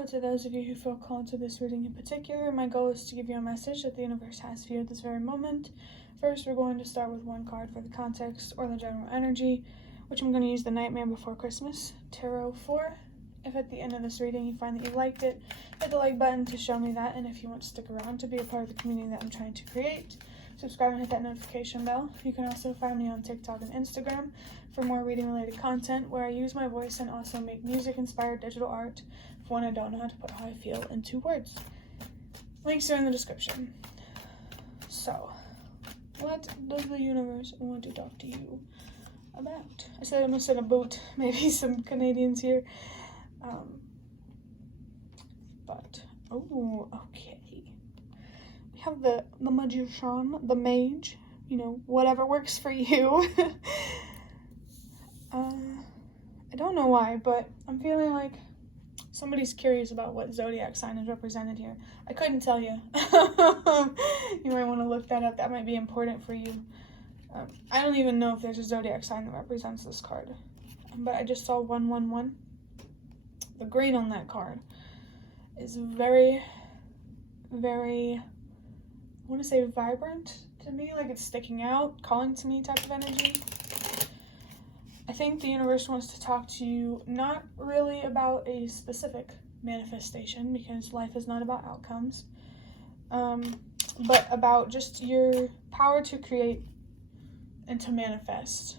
Hello to those of you who feel called to this reading in particular. My goal is to give you a message that the universe has for you at this very moment. First, we're going to start with one card for the context or the general energy, which I'm going to use the Nightmare Before Christmas Tarot for. If at the end of this reading you find that you liked it, hit the like button to show me that, and if you want to stick around to be a part of the community that I'm trying to create, subscribe and hit that notification bell. You can also find me on TikTok and Instagram for more reading-related content, where I use my voice and also make music-inspired digital art for when I don't know how to put how I feel into words. Links are in the description. So, what does the universe want to talk to you about? I said I almost said a boat, maybe some Canadians here. Okay. We have the magician, the mage, whatever works for you. I don't know why, but I'm feeling like somebody's curious about what zodiac sign is represented here. I couldn't tell you. You might want to look that up. That might be important for you. I don't even know if there's a zodiac sign that represents this card, but I just saw 111. The green on that card is very, very, I want to say vibrant to me, like it's sticking out, calling to me type of energy. I think the universe wants to talk to you not really about a specific manifestation, because life is not about outcomes, but about just your power to create and to manifest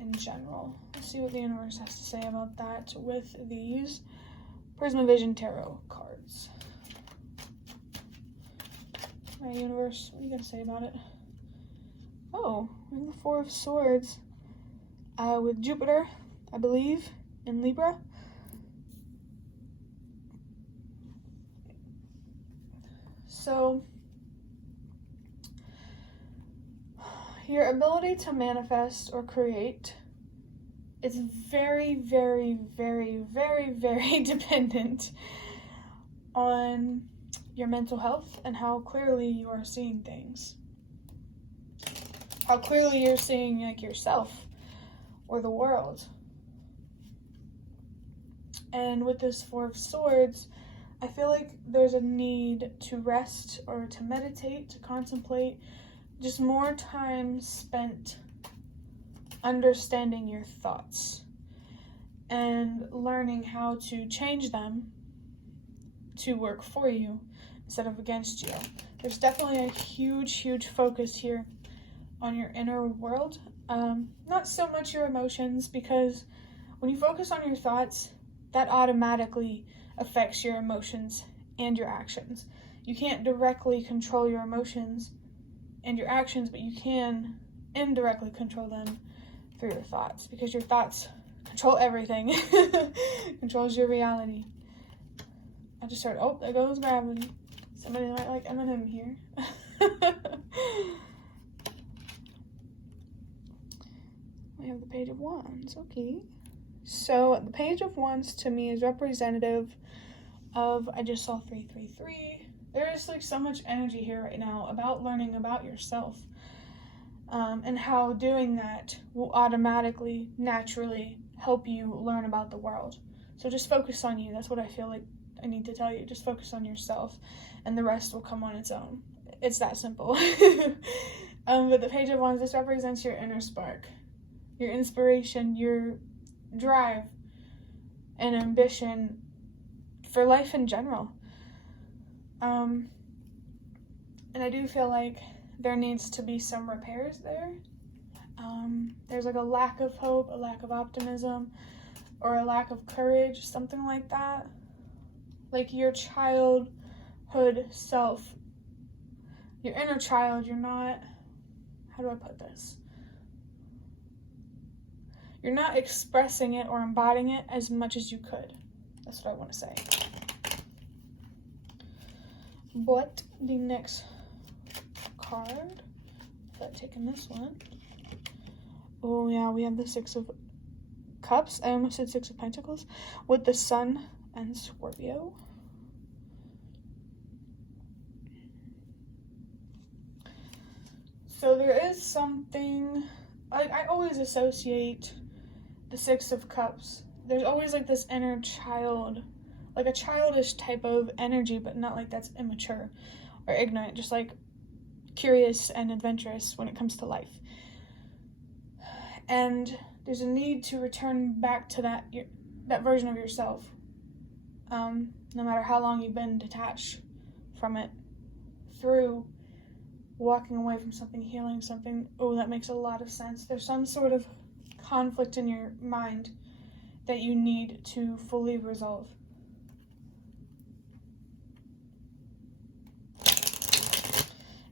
in general. Let's see what the universe has to say about that with these Prisma Vision Tarot cards. All right, universe, what are you going to say about it? Oh, we're in the Four of Swords with Jupiter, I believe, in Libra. So, your ability to manifest or create is very, very, very, very, very dependent on your mental health and how clearly you are seeing things. How clearly you're seeing yourself or the world. And with this Four of Swords, I feel like there's a need to rest or to meditate, to contemplate, just more time spent understanding your thoughts and learning how to change them to work for you instead of against you. There's definitely a huge, huge focus here on your inner world. Not so much your emotions, because when you focus on your thoughts, that automatically affects your emotions and your actions. You can't directly control your emotions and your actions, but you can indirectly control them through your thoughts, because your thoughts control everything. Controls your reality. I just heard, oh, there goes gravity. Somebody might like Eminem here. We have the Page of Wands, okay. So the Page of Wands to me is representative of, I just saw 333. There is so much energy here right now about learning about yourself. And how doing that will automatically, naturally help you learn about the world. So just focus on you. That's what I feel like I need to tell you. Just focus on yourself, and the rest will come on its own. It's that simple. But the Page of Wands, this represents your inner spark, your inspiration, your drive, and ambition for life in general. And I do feel like there needs to be some repairs there. There's a lack of hope, a lack of optimism, or a lack of courage, something like that. Like your childhood self, your inner child, you're not, how do I put this? You're not expressing it or embodying it as much as you could. That's what I want to say. But the next card, I've taken this one. Oh yeah, we have the Six of Cups. I almost said Six of Pentacles with the Sun and Scorpio. So there is something, I always associate the Six of Cups. There's always this inner child like a childish type of energy, but not like that's immature or ignorant, just like curious and adventurous when it comes to life. And there's a need to return back to that version of yourself, no matter how long you've been detached from it, through walking away from something, healing something. Oh, that makes a lot of sense. There's some sort of conflict in your mind that you need to fully resolve.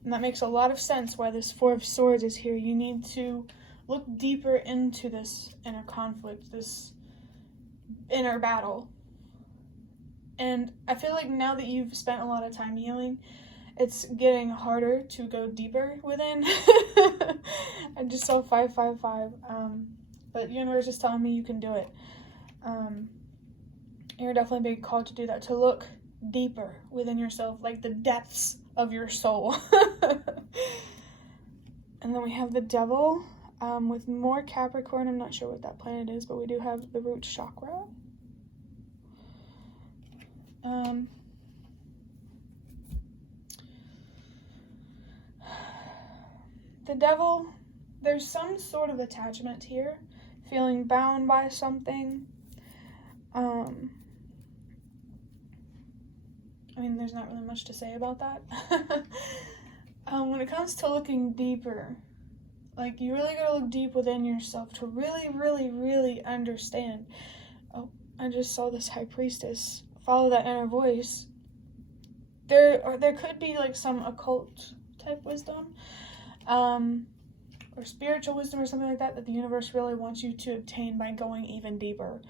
And that makes a lot of sense why this Four of Swords is here. You need to look deeper into this inner conflict, this inner battle. And I feel like now that you've spent a lot of time healing, it's getting harder to go deeper within. I just saw 555. But the universe is telling me you can do it. You're definitely being called to do that, to look deeper within yourself, like the depths of your soul. And then we have the Devil with more Capricorn. I'm not sure what that planet is, but we do have the root chakra. The Devil, there's some sort of attachment here, feeling bound by something. I mean, there's not really much to say about that. When it comes to looking deeper, like, you really gotta look deep within yourself to really, really, really understand. Oh, I just saw this High Priestess. Follow that inner voice. There could be, like, some occult type wisdom, or spiritual wisdom or something like that the universe really wants you to obtain by going even deeper.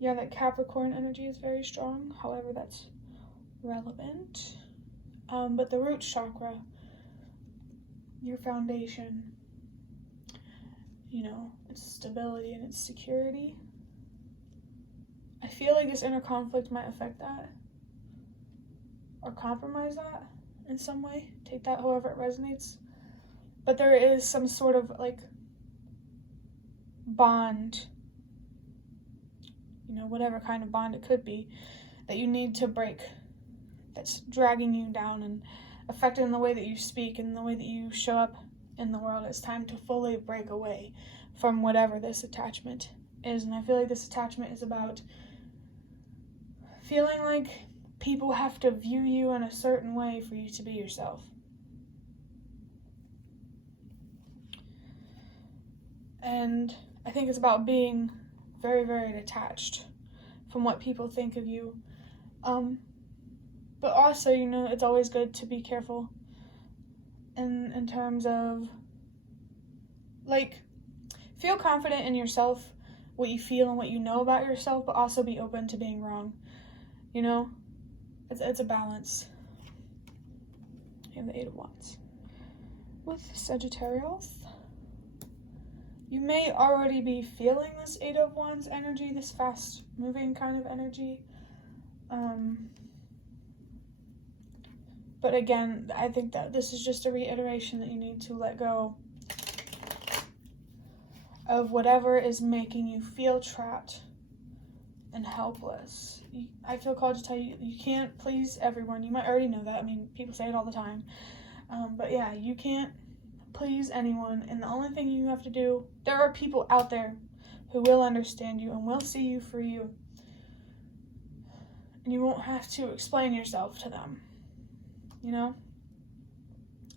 Yeah, that Capricorn energy is very strong. However, that's relevant. But the root chakra, your foundation, its stability and its security. I feel like this inner conflict might affect that or compromise that in some way. Take that however it resonates. But there is some sort of, like, bond, whatever kind of bond it could be, that you need to break, that's dragging you down and affecting the way that you speak and the way that you show up in the world. It's time to fully break away from whatever this attachment is. And I feel like this attachment is about feeling like people have to view you in a certain way for you to be yourself. And I think it's about being very, very detached from what people think of you. But also, it's always good to be careful in terms of, like, feel confident in yourself, what you feel and what you know about yourself, but also be open to being wrong. It's a balance. You have the Eight of Wands. With Sagittarius, you may already be feeling this Eight of Wands energy, this fast-moving kind of energy. But again, I think that this is just a reiteration that you need to let go of whatever is making you feel trapped and helpless. I feel called to tell you, you can't please everyone. You might already know that. I mean, people say it all the time. But yeah, you can't please anyone. And the only thing you have to do, there are people out there who will understand you and will see you for you. And you won't have to explain yourself to them.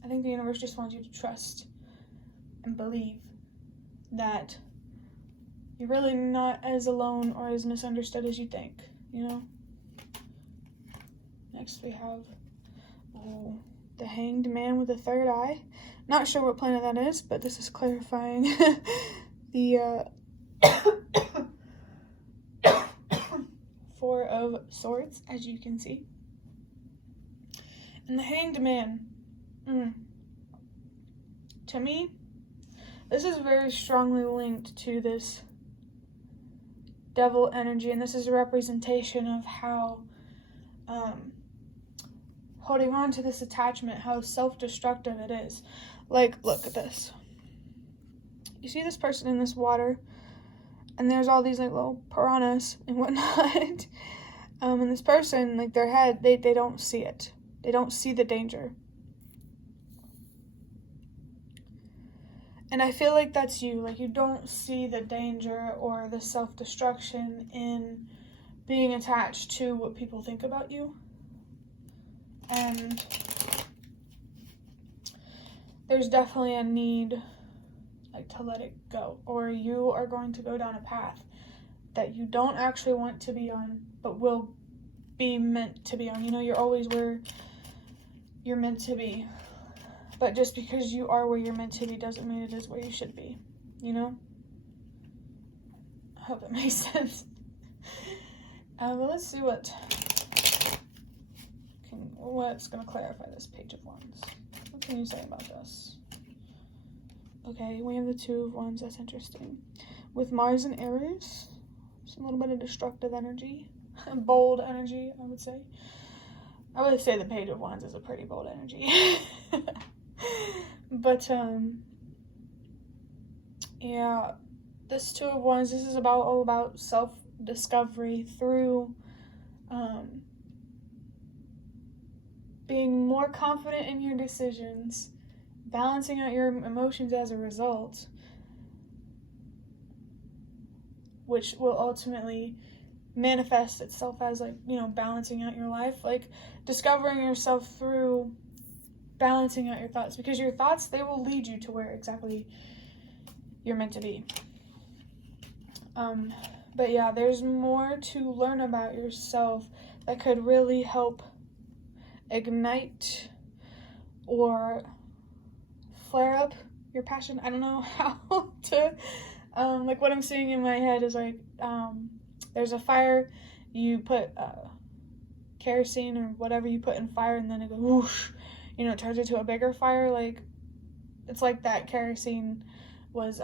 I think the universe just wants you to trust and believe that you're really not as alone or as misunderstood as you think, Next we have the Hanged Man with a third eye. Not sure what planet that is, but this is clarifying the Four of Swords, as you can see. And the Hanged Man, to me, this is very strongly linked to this Devil energy, and this is a representation of how holding on to this attachment, how self-destructive it is. Like, look at this. You see this person in this water? and there's all these like little piranhas and whatnot. And this person, like their head, they don't see it. They don't see the danger. And I feel like that's you. Like, you don't see the danger or the self-destruction in being attached to what people think about you. And there's definitely a need, like, to let it go. Or you are going to go down a path that you don't actually want to be on, but will be meant to be on. You know, you're always where you're meant to be. But just because you are where you're meant to be doesn't mean it is where you should be, you know? I hope that makes sense. Well, let's see what's going to clarify this Page of Wands. What can you say about this? Okay, we have the Two of Wands. That's interesting. With Mars and Aries, it's a little bit of destructive energy. Bold energy, I would say. I would say the Page of Wands is a pretty bold energy. But, yeah, this Two of Wands, this is all about self-discovery through, being more confident in your decisions, balancing out your emotions as a result, which will ultimately manifest itself as, like, you know, balancing out your life, like, discovering yourself through balancing out your thoughts, because your thoughts, they will lead you to where exactly you're meant to be. But yeah, there's more to learn about yourself that could really help ignite or flare up your passion. I don't know how to, like, what I'm seeing in my head is like, there's a fire, you put kerosene or whatever you put in fire, and then it goes whoosh, you know, it turns into a bigger fire. Like, it's like that kerosene was,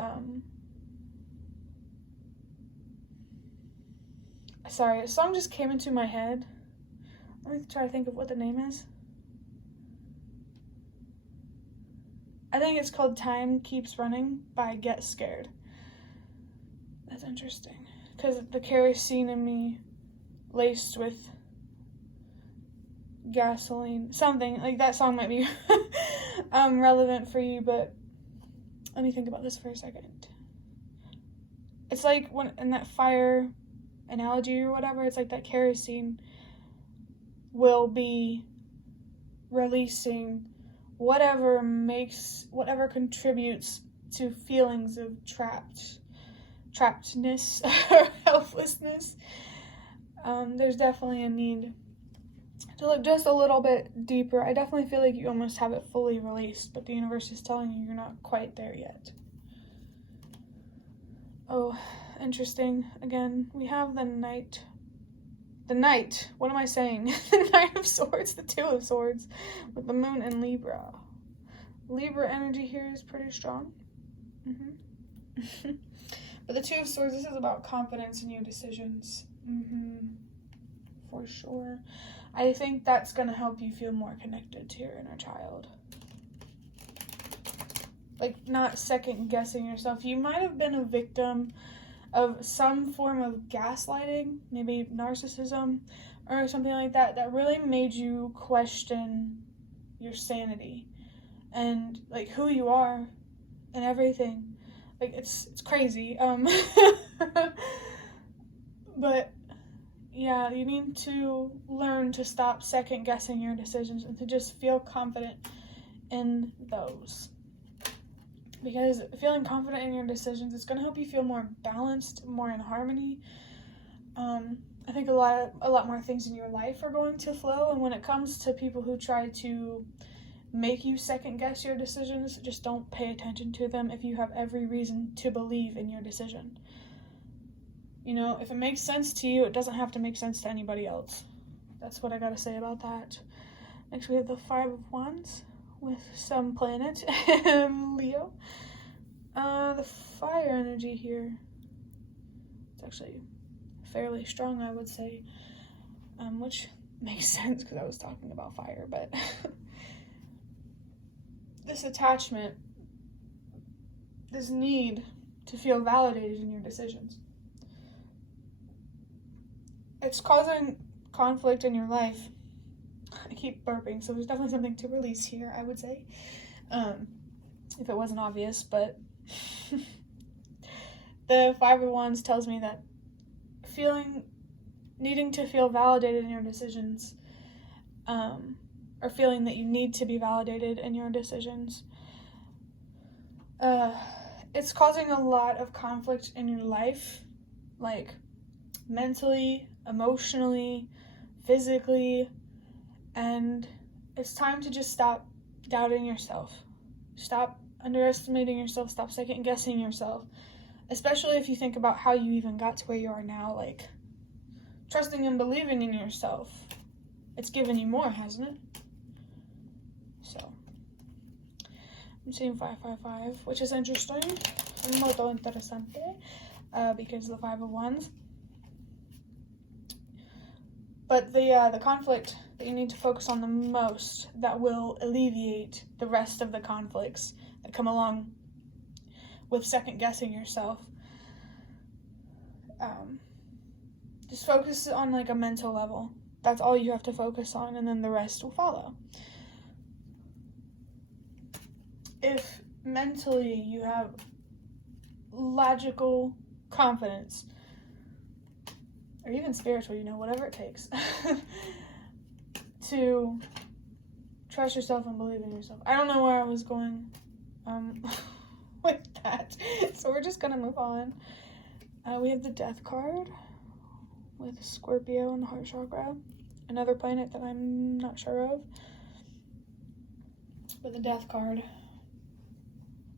sorry, a song just came into my head. Let me try to think of what the name is. I think it's called Time Keeps Running by Get Scared. That's interesting, because the kerosene in me laced with gasoline, something like that song might be relevant for you, but let me think about this for a second. It's like when in that fire analogy or whatever, it's like that kerosene will be releasing whatever contributes to feelings of trappedness or helplessness. There's definitely a need to look just a little bit deeper. I definitely feel like you almost have it fully released, but the universe is telling you you're not quite there yet. Oh, interesting. Again, we have the Knight. What am I saying? The Knight of Swords, the Two of Swords, with the Moon in Libra. Libra energy here is pretty strong. But the Two of Swords, this is about confidence in your decisions. For sure. I think that's going to help you feel more connected to your inner child. Like, not second guessing yourself. You might have been a victim of some form of gaslighting, maybe narcissism or something like that, that really made you question your sanity and, like, who you are and everything. Like, it's crazy. But yeah, you need to learn to stop second guessing your decisions and to just feel confident in those. Because feeling confident in your decisions, it's going to help you feel more balanced, more in harmony. I think a lot more things in your life are going to flow. And when it comes to people who try to make you second guess your decisions, just don't pay attention to them if you have every reason to believe in your decision. You know, if it makes sense to you, it doesn't have to make sense to anybody else. That's what I gotta say about that. Next we have the Five of Wands with some planet, Leo. The fire energy here, it's actually fairly strong, I would say, which makes sense because I was talking about fire, but this attachment, this need to feel validated in your decisions. it's causing conflict in your life. I keep burping, so there's definitely something to release here, I would say. If it wasn't obvious, but the Five of Wands tells me that needing to feel validated in your decisions, or feeling that you need to be validated in your decisions, it's causing a lot of conflict in your life, like mentally, emotionally, physically, and it's time to just stop doubting yourself. Stop underestimating yourself, stop second guessing yourself, especially if you think about how you even got to where you are now, like trusting and believing in yourself. It's given you more, hasn't it? So, I'm seeing 555, which is interesting, molto interessante, because the Five of Wands. But the conflict that you need to focus on the most, that will alleviate the rest of the conflicts that come along with second guessing yourself. Just focus on like a mental level. That's all you have to focus on, and then the rest will follow. If mentally you have logical confidence, or even spiritual, whatever it takes, to trust yourself and believe in yourself. I don't know where I was going with that, so we're just gonna move on. We have the Death card with Scorpio and the heart chakra, another planet that I'm not sure of. But the Death card,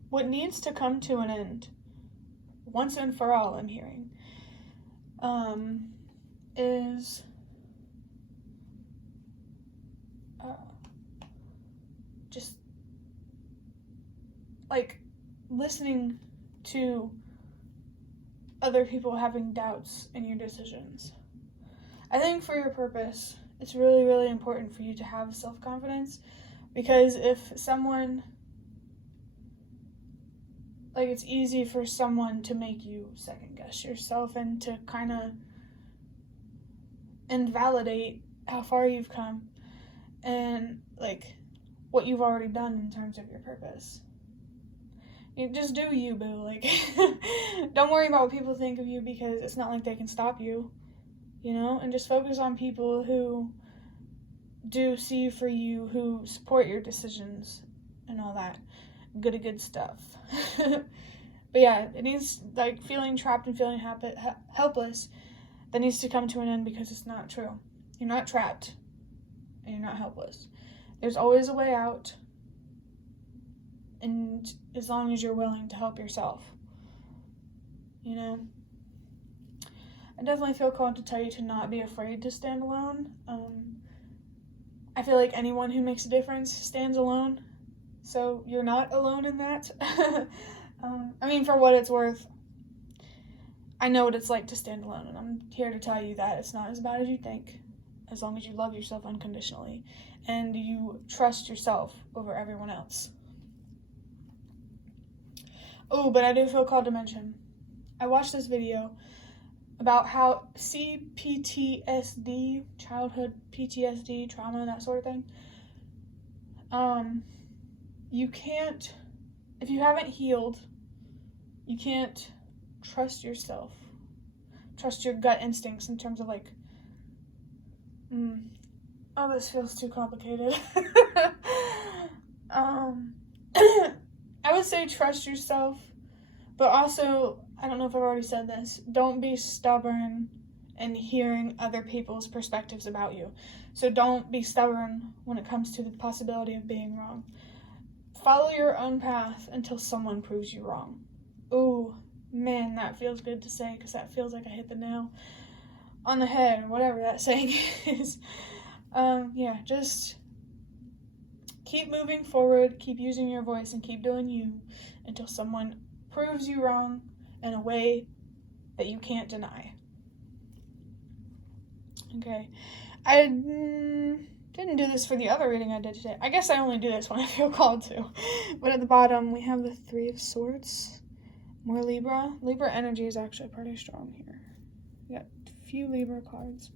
what needs to come to an end once and for all, I'm hearing, is just like listening to other people having doubts in your decisions. I think for your purpose, it's really, really important for you to have self-confidence, because if someone, like, it's easy for someone to make you second guess yourself and to kind of invalidate how far you've come and like what you've already done in terms of your purpose. You just do you, boo. Like, don't worry about what people think of you, because it's not like they can stop you, and just focus on people who do see you for you, who support your decisions and all that good stuff. But yeah, it needs, like, feeling trapped and feeling helpless, that needs to come to an end, because it's not true. You're not trapped and you're not helpless. There's always a way out, and as long as you're willing to help yourself, I definitely feel called to tell you to not be afraid to stand alone. I feel like anyone who makes a difference stands alone, so you're not alone in that. I mean, for what it's worth, I know what it's like to stand alone, and I'm here to tell you that it's not as bad as you think, as long as you love yourself unconditionally and you trust yourself over everyone else. Oh, but I do feel called to mention, I watched this video about how CPTSD, childhood PTSD, trauma, that sort of thing, you can't, if you haven't healed, you can't trust yourself, trust your gut instincts in terms of like, oh, this feels too complicated. I would say trust yourself, but also, I don't know if I've already said this, don't be stubborn in hearing other people's perspectives about you. So don't be stubborn when it comes to the possibility of being wrong. Follow your own path until someone proves you wrong. Ooh, man, that feels good to say, because that feels like I hit the nail on the head, or whatever that saying is. Yeah, just keep moving forward, keep using your voice, and keep doing you until someone proves you wrong in a way that you can't deny. Okay, I didn't do this for the other reading I did today. I guess I only do this when I feel called to. But at the bottom, we have the Three of Swords. More Libra. Libra energy is actually pretty strong here. We got a few Libra cards.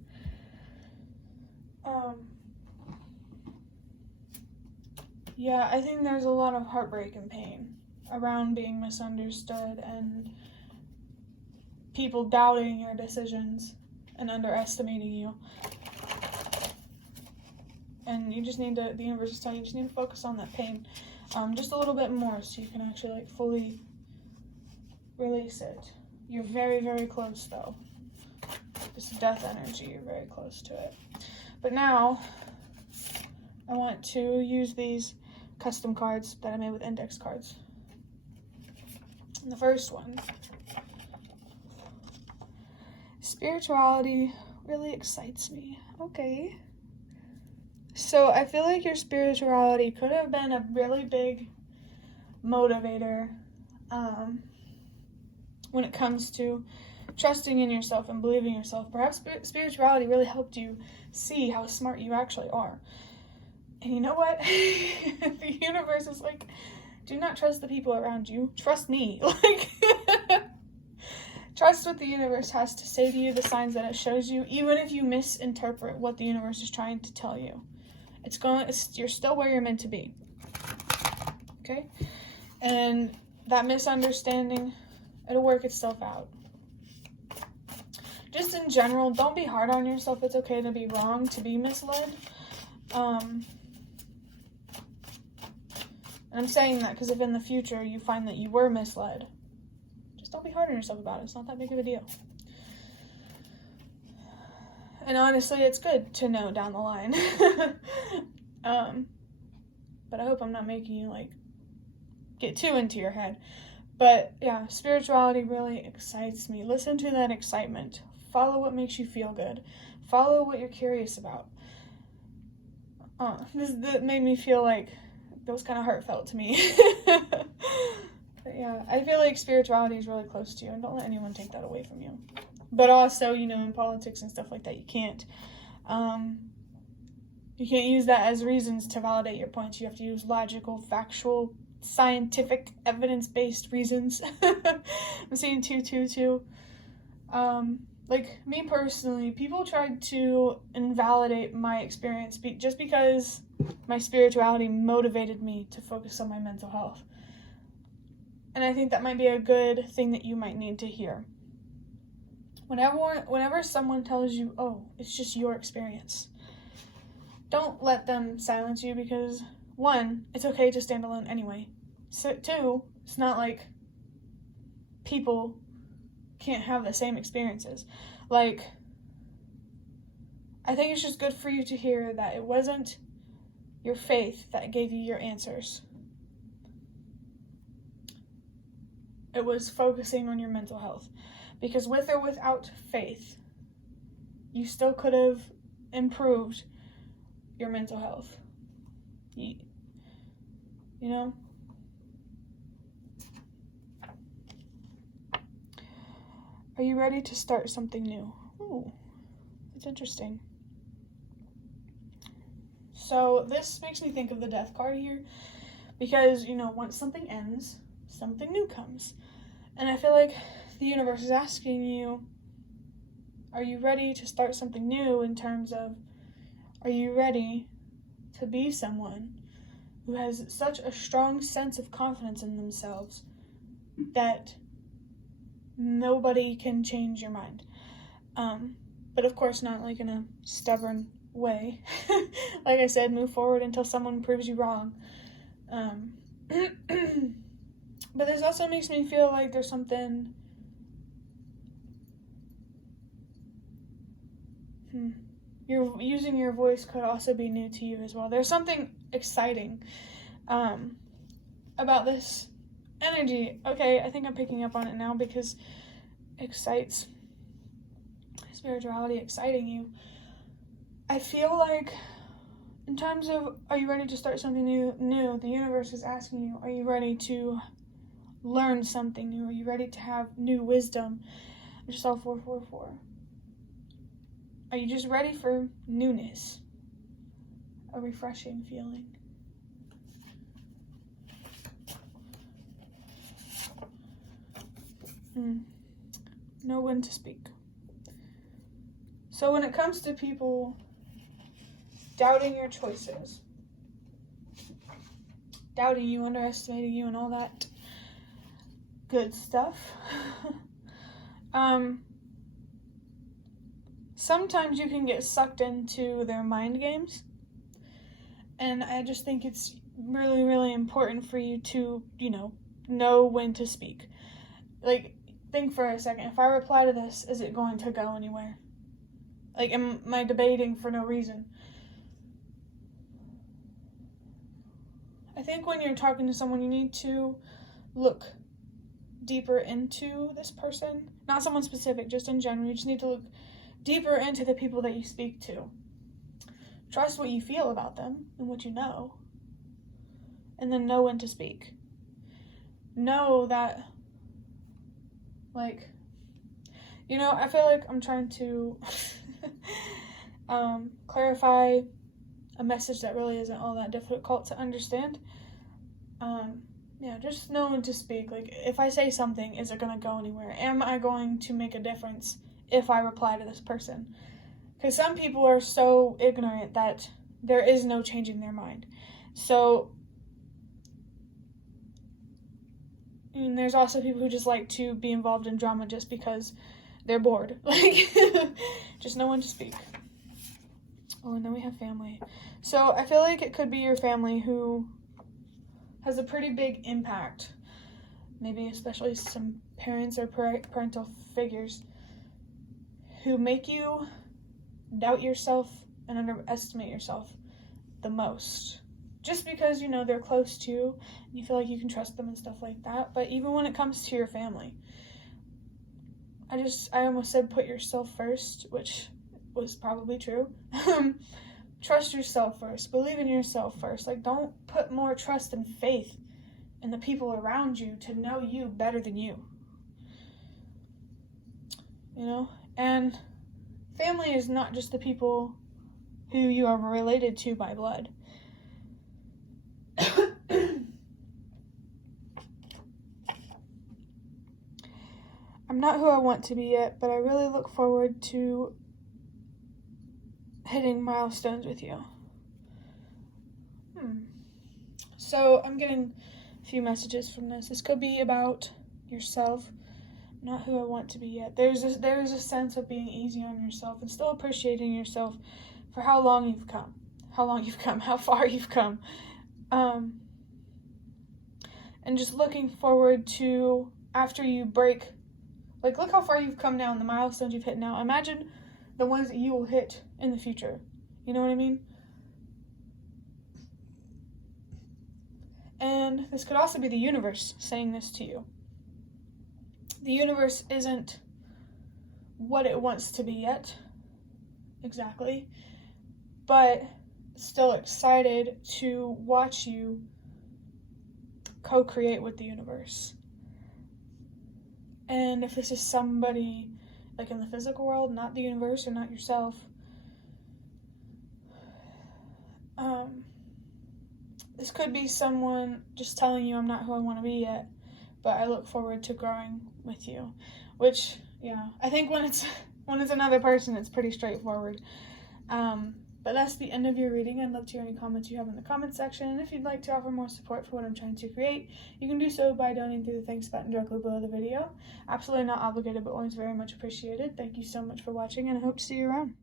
Yeah, I think there's a lot of heartbreak and pain around being misunderstood and people doubting your decisions and underestimating you. And you just need to, the universe is telling you, just need to focus on that pain just a little bit more so you can actually like fully release it. You're very, very close though. This death energy, you're very close to it. But now, I want to use these custom cards that I made with index cards. And the first one, spirituality really excites me. Okay. So I feel like your spirituality could have been a really big motivator when it comes to trusting in yourself and believing in yourself. Perhaps spirituality really helped you see how smart you actually are. And you know what? The universe is like, do not trust the people around you. Trust me. Like, trust what the universe has to say to you, the signs that it shows you, even if you misinterpret what the universe is trying to tell you. You're still where you're meant to be. Okay? And that misunderstanding, it'll work itself out. Just in general, don't be hard on yourself. It's okay to be wrong, to be misled. And I'm saying that because if in the future you find that you were misled, just don't be hard on yourself about it. It's not that big of a deal. And honestly, it's good to know down the line. But I hope I'm not making you, like, get too into your head. But, yeah, spirituality really excites me. Listen to that excitement. Follow what makes you feel good. Follow what you're curious about. This made me feel like that was kind of heartfelt to me. But yeah, I feel like spirituality is really close to you, and don't let anyone take that away from you. But also, you know, in politics and stuff like that, you can't use that as reasons to validate your points. You have to use logical, factual, scientific, evidence-based reasons. I'm seeing 222. Like, me personally, people tried to invalidate my experience just because my spirituality motivated me to focus on my mental health. And I think that might be a good thing that you might need to hear. Whenever someone tells you, oh, it's just your experience, don't let them silence you because, one, it's okay to stand alone anyway. So, two, it's not like people can't have the same experiences. Like, I think it's just good for you to hear that it wasn't your faith that gave you your answers. It was focusing on your mental health. Because with or without faith, you still could have improved your mental health. You know? Are you ready to start something new? Ooh, that's interesting. So this makes me think of the death card here because, you know, once something ends, something new comes. And I feel like the universe is asking you, are you ready to start something new in terms of, are you ready to be someone who has such a strong sense of confidence in themselves that nobody can change your mind. But of course not like in a stubborn way. Like I said, move forward until someone proves you wrong. But this also makes me feel like there's something you're using your voice could also be new to you as well. There's something exciting about this energy. Okay, I think I'm picking up on it now because excites spirituality, exciting you. I feel like in terms of, are you ready to start something new, the universe is asking you, are you ready to learn something new? Are you ready to have new wisdom? I just saw 444. Are you just ready for newness? A refreshing feeling. Know when to speak. So when it comes to people doubting your choices, doubting you, underestimating you, and all that good stuff, sometimes you can get sucked into their mind games. And I just think it's really, really important for you to, know when to speak. Like, think for a second. If I reply to this, is it going to go anywhere? Like, am I debating for no reason? I think when you're talking to someone, you need to look deeper into this person. Not someone specific, just in general. You just need to look deeper into the people that you speak to. Trust what you feel about them and what you know. And then know when to speak. Know that, I feel like I'm trying to clarify a message that really isn't all that difficult to understand. Just know when to speak. Like, if I say something, is it going to go anywhere? Am I going to make a difference if I reply to this person? Because some people are so ignorant that there is no changing their mind. So, and there's also people who just like to be involved in drama just because they're bored. Just know when to speak. Oh, and then we have family. So I feel like it could be your family who has a pretty big impact. Maybe especially some parents or parental figures who make you doubt yourself and underestimate yourself the most. Just because, they're close to you and you feel like you can trust them and stuff like that. But even when it comes to your family, I almost said put yourself first, which was probably true. Trust yourself first. Believe in yourself first. Like, don't put more trust and faith in the people around you to know you better than you. And family is not just the people who you are related to by blood. I'm not who I want to be yet, but I really look forward to hitting milestones with you. So I'm getting a few messages from this. This could be about yourself. Not who I want to be yet. There's a sense of being easy on yourself and still appreciating yourself for how long you've come, how far you've come. And just looking forward to after you break, look how far you've come now and the milestones you've hit now. Imagine the ones that you will hit in the future. You know what I mean? And this could also be the universe saying this to you. The universe isn't what it wants to be yet, exactly, but still excited to watch you co-create with the universe. And if this is somebody like in the physical world, not the universe or not yourself, this could be someone just telling you, I'm not who I want to be yet, but I look forward to growing with you. Which, I think when it's another person, it's pretty straightforward. But that's the end of your reading. I'd love to hear any comments you have in the comments section. And if you'd like to offer more support for what I'm trying to create, you can do so by donating through the thanks button directly below the video. Absolutely not obligated, but always very much appreciated. Thank you so much for watching, and I hope to see you around.